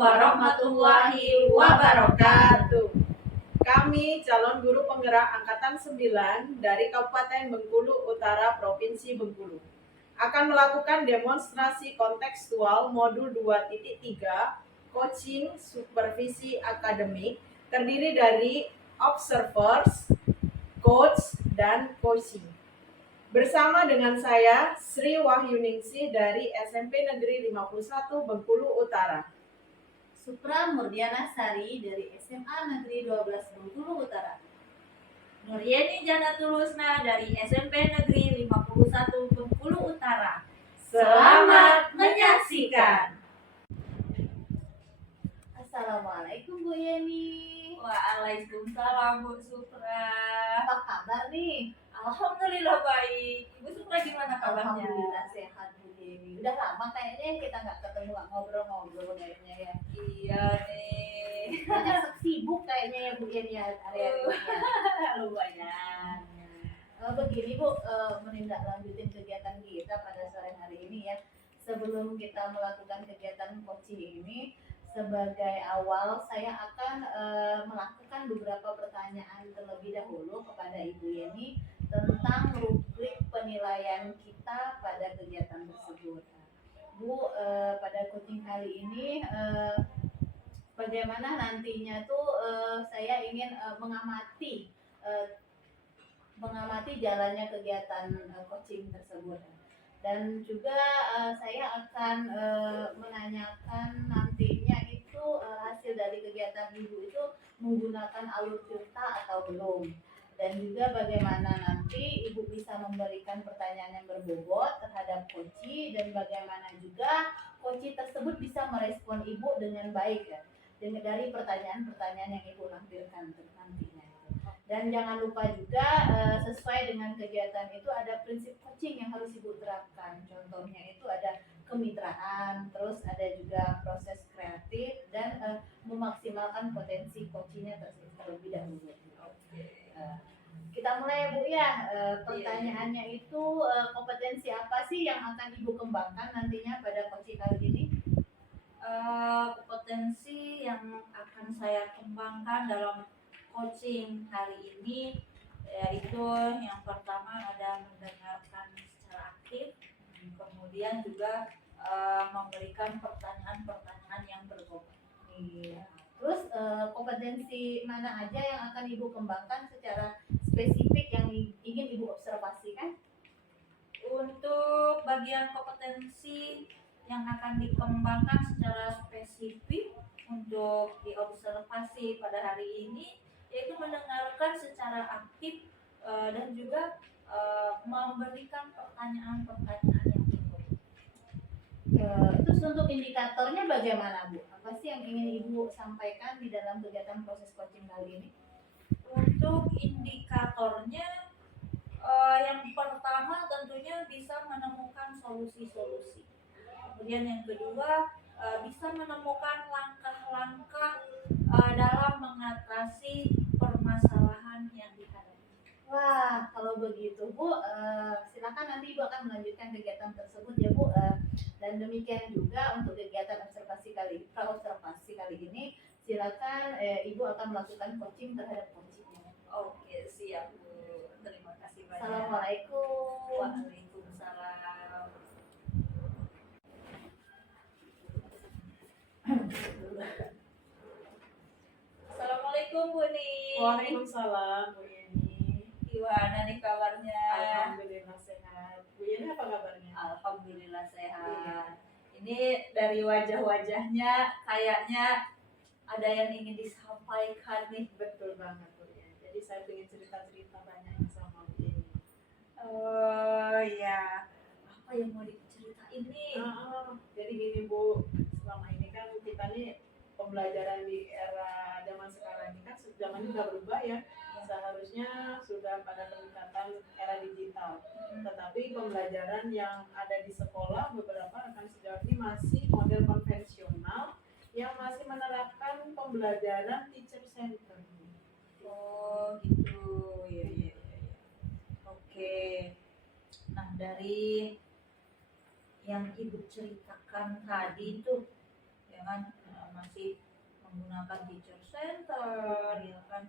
warahmatullahi wabarakatuh. Kami calon guru penggerak Angkatan 9 dari Kabupaten Bengkulu Utara, Provinsi Bengkulu akan melakukan demonstrasi kontekstual modul 2.3 coaching supervisi akademik terdiri dari observers, coach, dan coaching. Bersama dengan saya, Sri Wahyuningsih dari SMP Negeri 51 Bengkulu Utara. Supra Murdiana Sari dari SMA Negeri 12 Bengkulu Utara. Nuryeni Janatul Husna dari SMP Negeri 51 Bengkulu Utara. Selamat menyaksikan. Assalamualaikum Bu Yeni. Waalaikumsalam Bu Supra. Apa kabar nih? Alhamdulillah baik. Ibu Supra gimana kabarnya? Alhamdulillah sehat Bu Yeni. Udah lama kayaknya kita nggak ketemu, nggak ngobrol-ngobrol kayaknya ya. Iya nih. Banyak sibuk kayaknya ya Bu Yeni hari-hari ini ya. Lumayan. Begini Bu, menindaklanjutin kegiatan kita pada sore hari ini ya. Sebelum kita melakukan kegiatan coaching ini, sebagai awal saya akan melakukan beberapa pertanyaan terlebih dahulu kepada Ibu Yeni tentang rubrik penilaian kita pada kegiatan tersebut. Bu, pada coaching kali ini bagaimana nantinya tuh saya ingin mengamati jalannya kegiatan coaching tersebut, dan juga saya akan menanyakan nantinya itu hasil dari kegiatan Ibu itu menggunakan alur cerita atau belum, dan juga bagaimana nanti Ibu bisa memberikan pertanyaan yang berbobot terhadap coach, dan bagaimana juga coach tersebut bisa merespon Ibu dengan baik ya, dengan dari pertanyaan-pertanyaan yang Ibu lampirkan nantinya. Dan jangan lupa juga sesuai dengan kegiatan itu ada prinsip coaching yang harus Ibu terapkan. Contohnya itu ada kemitraan, terus ada juga proses kreatif, dan memaksimalkan potensi coachingnya terlebih dahulu. Kita mulai ya Bu ya. Pertanyaannya itu kompetensi apa sih yang akan Ibu kembangkan nantinya pada coaching kali ini? Kompetensi yang akan saya kembangkan dalam coaching hari ini yaitu yang pertama ada mendengarkan secara aktif, kemudian juga memberikan pertanyaan-pertanyaan yang berbobot. Iya. Terus kompetensi mana aja yang akan Ibu kembangkan secara spesifik yang ingin Ibu observasikan? Untuk bagian kompetensi yang akan dikembangkan secara spesifik untuk diobservasi pada hari ini yaitu mendengarkan secara aktif dan juga memberikan pertanyaan-pertanyaan yang berbobot. Terus untuk indikatornya bagaimana Bu? Apa sih yang ingin Ibu sampaikan di dalam kegiatan proses coaching kali ini? Untuk indikatornya yang pertama tentunya bisa menemukan solusi-solusi. Kemudian yang kedua bisa menemukan langkah-langkah dalam mengatasi permasalahan yang dihadapi. Wah, kalau begitu Bu, silakan nanti Ibu akan melanjutkan kegiatan tersebut ya Bu. Dan demikian juga untuk kegiatan observasi kali ini, silakan Ibu akan melakukan coaching terhadap coachingnya. Oke, siap Bu. Terima kasih banyak. Assalamualaikum. Waalaikumsalam. Assalamualaikum Bu Ni. Waalaikumsalam Bu Yeni. Gimana nih kabarnya? Alhamdulillah sehat. Bu Yeni apa kabarnya? Alhamdulillah sehat. Ini dari wajah-wajahnya kayaknya ada yang ingin disampaikan nih. Betul banget Bu Yeni. Jadi saya ingin cerita-cerita banyak sama Bu Yeni. Oh iya. Apa yang mau diceritain nih? Jadi gini Bu, selama ini kan kita nih pembelajaran di era zaman sekarang ini kan zaman juga berubah ya. Seharusnya sudah pada peningkatan era digital. Tetapi pembelajaran yang ada di sekolah beberapa akan sejauh ini masih model konvensional yang masih menerapkan pembelajaran teacher center. Oh gitu, ya. Oke. Nah dari yang Ibu ceritakan tadi itu, ya kan, masih menggunakan teacher center ya kan.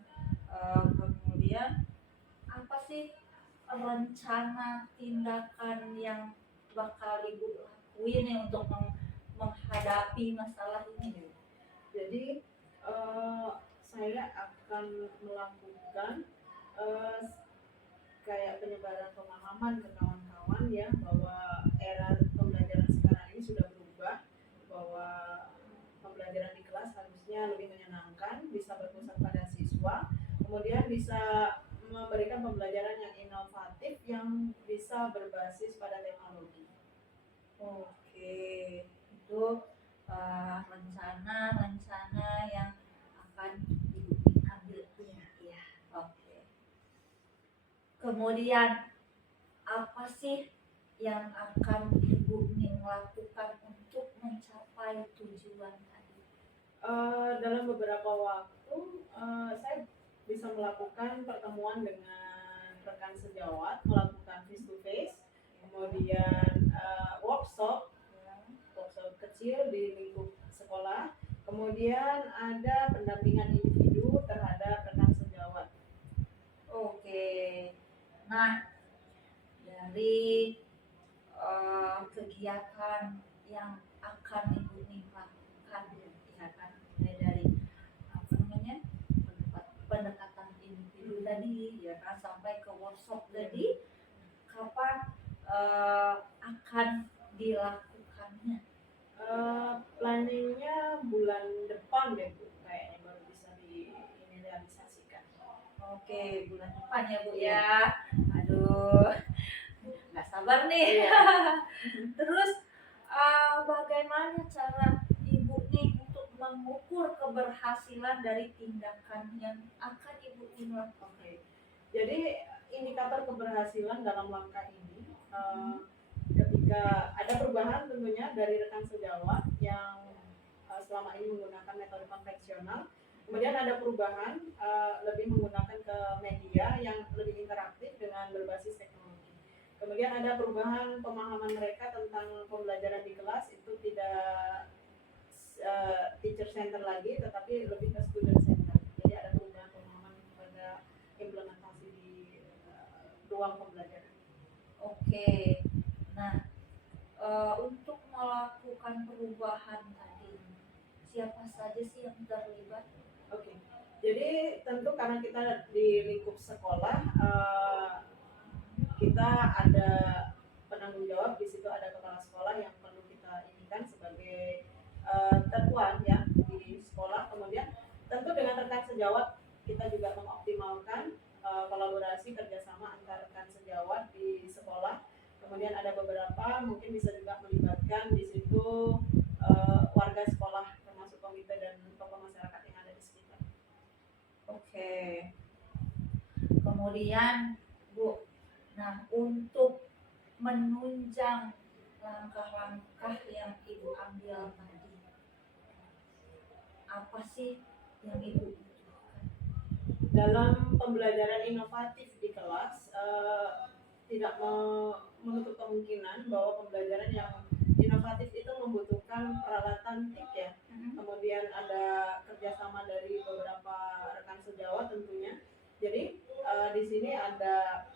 Kemudian apa sih rencana tindakan yang bakal ibu lakuin nih untuk menghadapi masalah ini Bu? Jadi saya akan melakukan eh, kayak penyebaran pemahaman ke kawan-kawan ya, bahwa era pembelajaran sekarang ini sudah berubah, bahwa pembelajaran di kelas harusnya lebih menyenangkan, bisa berpusat pada siswa, kemudian bisa memberikan pembelajaran yang inovatif yang bisa berbasis pada teknologi. Oke, itu rencana-rencana yang akan ibu ambil ya. Oke. Kemudian apa sih yang akan ibu nih lakukan untuk mencapai tujuan tadi? Dalam beberapa waktu saya bisa melakukan pertemuan dengan rekan sejawat, melakukan face to face, kemudian workshop kecil di lingkup sekolah, kemudian ada pendampingan individu terhadap rekan sejawat. Oke. Nah, dari kegiatan yang akan ibu nih lakukan ya kan, mulai dari apa namanya pendekatan individu tadi ya kan sampai ke workshop tadi, kapan akan dilakukannya? Planningnya bulan depan deh Bu, kayaknya baru bisa direalisasikan. Oke, bulan depan ya Bu ya. Aduh, nggak sabar nih. Iya. Terus bagaimana cara ibu nih untuk mengukur keberhasilan dari tindakan yang akan ibu lakukan? Oke. Jadi indikator keberhasilan dalam langkah ini ketika ada perubahan tentunya dari rekan sejawat yang selama ini menggunakan metode konvensional, kemudian ada perubahan lebih menggunakan ke media yang lebih interaktif dengan berbasis teknologi. Kemudian ada perubahan pemahaman mereka tentang pembelajaran di kelas, itu tidak teacher center lagi, tetapi lebih ke student center. Jadi ada perubahan pemahaman pada implementasi di ruang pembelajaran. Oke, nah untuk melakukan perubahan tadi, siapa saja sih yang terlibat? Oke. Jadi tentu karena kita di lingkup sekolah, kita ada penanggung jawab di situ, ada kepala sekolah yang perlu kita inikan sebagai tertuan ya di sekolah. Kemudian tentu dengan rekan sejawat kita juga mengoptimalkan kolaborasi kerjasama antar rekan sejawat di sekolah. Kemudian ada beberapa mungkin bisa juga melibatkan di situ warga sekolah, termasuk komite dan tokoh masyarakat yang ada di sekitar. Oke. Kemudian Bu, nah untuk menunjang langkah-langkah yang ibu ambil tadi, apa sih yang ibu butuhkan? Dalam pembelajaran inovatif di kelas, tidak menutup kemungkinan bahwa pembelajaran yang inovatif itu membutuhkan peralatan TIK ya. Kemudian ada kerjasama dari beberapa rekan sejawat tentunya. Jadi di sini ada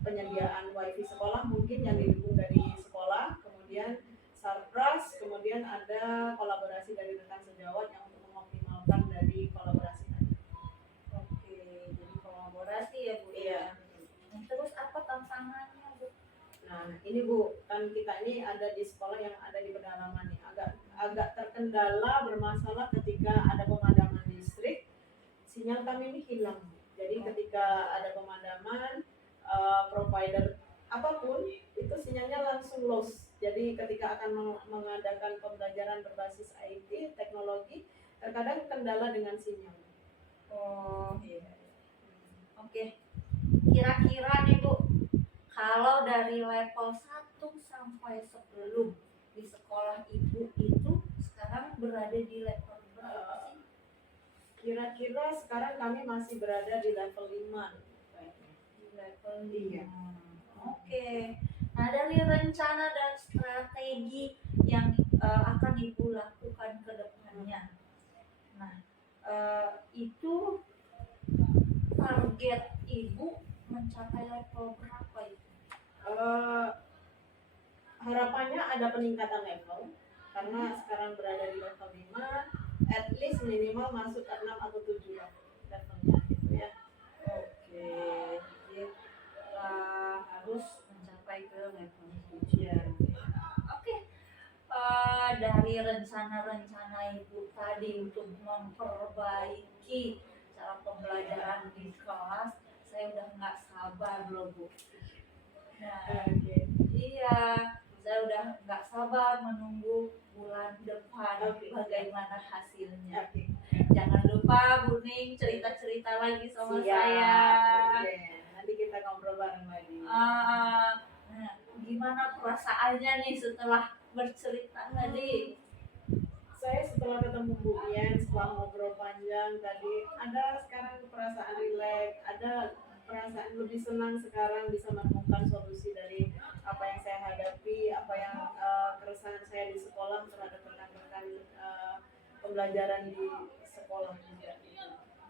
penyediaan wifi sekolah mungkin yang didukung dari sekolah, kemudian sarpras, kemudian ada kolaborasi dari rekan sejawat yang untuk mengoptimalkan dari kolaborasi tadi. Oke, jadi kolaborasi ya Bu. Iya. Nah, terus apa tantangannya Bu? Nah ini Bu, kan kita ini ada di sekolah yang ada di pedalaman nih, agak terkendala bermasalah ketika ada pemadaman listrik, sinyal kami ini hilang. Jadi ketika ada pemadaman provider apapun itu sinyalnya langsung loss. Jadi ketika akan mengadakan pembelajaran berbasis IT teknologi, terkadang kendala dengan sinyal. Oh iya. Oke. Kira-kira nih Bu, kalau dari level 1 sampai 10 di sekolah ibu itu sekarang berada di level berapa sih? Kira-kira sekarang kami masih berada di level 5. Di level 5. Iya. Oke. Nah, dari rencana dan strategi yang akan ibu lakukan ke depan kegiatannya. Nah, itu target ibu mencapai level berapa itu? Harapannya ada peningkatan level karena sekarang berada di level 5, at least minimal masuk ke 6 atau 7 levelnya gitu ya. Oke, jadi harus mencapai ke level 7 ya. Oke, dari rencana-rencana ibu tadi untuk memperbaiki cara pembelajaran di kelas, saya udah nggak sabar loh Bu. Nah, iya, saya udah nggak sabar menunggu bulan depan bagaimana hasilnya. Jangan lupa Bu Ning cerita-cerita lagi sama saya. Nanti kita ngobrol bareng lagi. Nah, gimana perasaannya nih setelah bercerita tadi? Saya setelah ketemu Bu Ian, setelah ngobrol panjang tadi, ada sekarang perasaan rileks, ada perasaan lebih senang sekarang bisa menemukan solusi dari apa yang saya hadapi, apa yang keresahan saya di sekolah terhadap rekan-rekan pembelajaran di sekolah juga.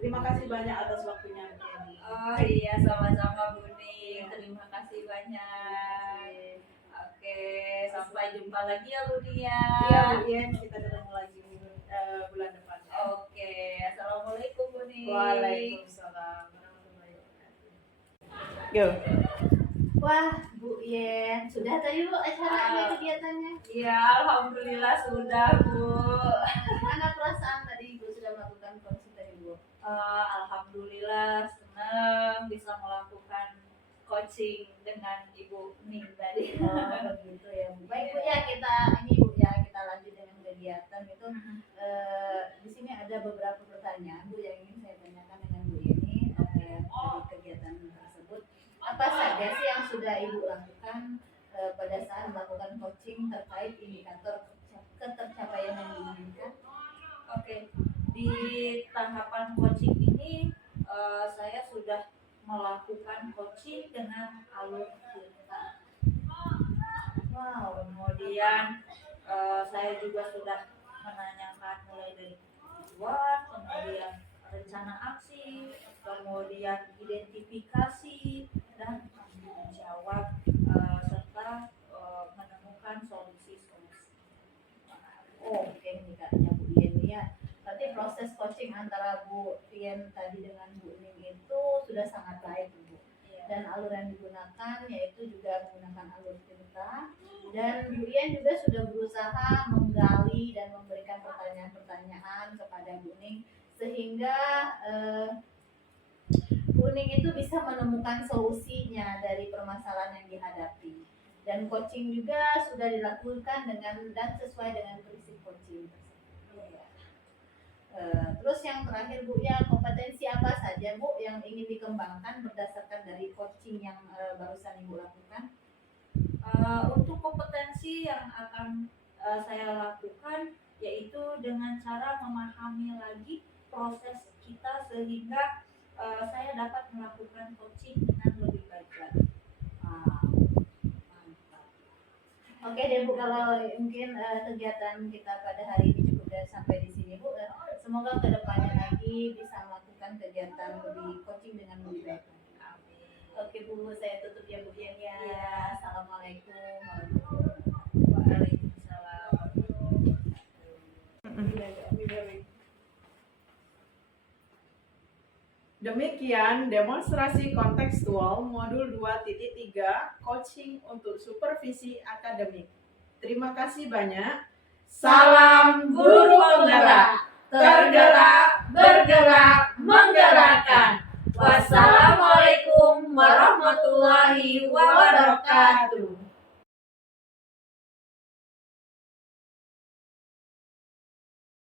Terima kasih banyak atas waktunya, Bu Ian. Oh iya, sama-sama Bu Ning. Terima kasih banyak. Oke, sampai jumpa lagi ya Bu Ning ya. Iya Bu Ian, kita ketemu lagi bulan depan. Oke, assalamualaikum Bu Ning. Waalaikumsalam warahmatullahi wabarakatuh. Go. Wah, Bu Yen, sudah tadi Bu acaranya, kegiatannya? Iya, alhamdulillah sudah Bu. Gimana perasaan tadi Ibu sudah melakukan coaching tadi Bu? Alhamdulillah senang bisa melakukan coaching dengan Ibu Ning tadi. Oh, begitu ya Bu. Baik Bu ya, kita lanjut dengan kegiatan itu. Di sini ada beberapa pertanyaan Bu yang ingin saya tanyakan dengan Bu Yeni dari kegiatan tersebut. Apa saja sih yang sudah Ibu lakukan pada saat melakukan coaching terkait indikator ketercapaian yang diinginkan? Oke, di tahapan coaching ini saya sudah melakukan coaching dengan alur cerita. Wow. Kemudian saya juga sudah menanyakan mulai dari tujuan, kemudian rencana aksi, kemudian identifikasi dan tanggung jawab serta menemukan solusi-solusi. Oh, teknikanya Bu Yen ya. Berarti proses coaching antara Bu Yen tadi dengan Bu Ning itu sudah sangat baik Bu. Dan alur yang digunakan yaitu juga menggunakan alur cerita. Dan Bu Yen juga sudah berusaha menggali dan memberikan pertanyaan-pertanyaan kepada Bu Ning sehingga Bu Ning itu bisa menemukan solusinya dari permasalahan yang dihadapi. Dan coaching juga sudah dilakukan dengan dan sesuai dengan prinsip coaching. Terus yang terakhir Bu ya, kompetensi apa saja Bu yang ingin dikembangkan berdasarkan dari coaching yang barusan Ibu lakukan? Untuk kompetensi yang akan saya lakukan yaitu dengan cara memahami lagi proses kita sehingga saya dapat melakukan coaching dengan lebih baik lagi. Mantap. Oke deh Bu, kalau mungkin kegiatan kita pada hari ini cukup sampai di sini Bu. Semoga kedepannya lagi bisa melakukan kegiatan lebih coaching dengan lebih baik. Oke Bu, saya tutup ya Bu Yen ya. Assalamualaikum warahmatullahi Waalaikumsalam. Demikian demonstrasi kontekstual modul 2.3 coaching untuk supervisi akademik. Terima kasih banyak. Salam guru penggerak. Tergerak, bergerak, menggerakkan. Wassalamualaikum warahmatullahi wabarakatuh.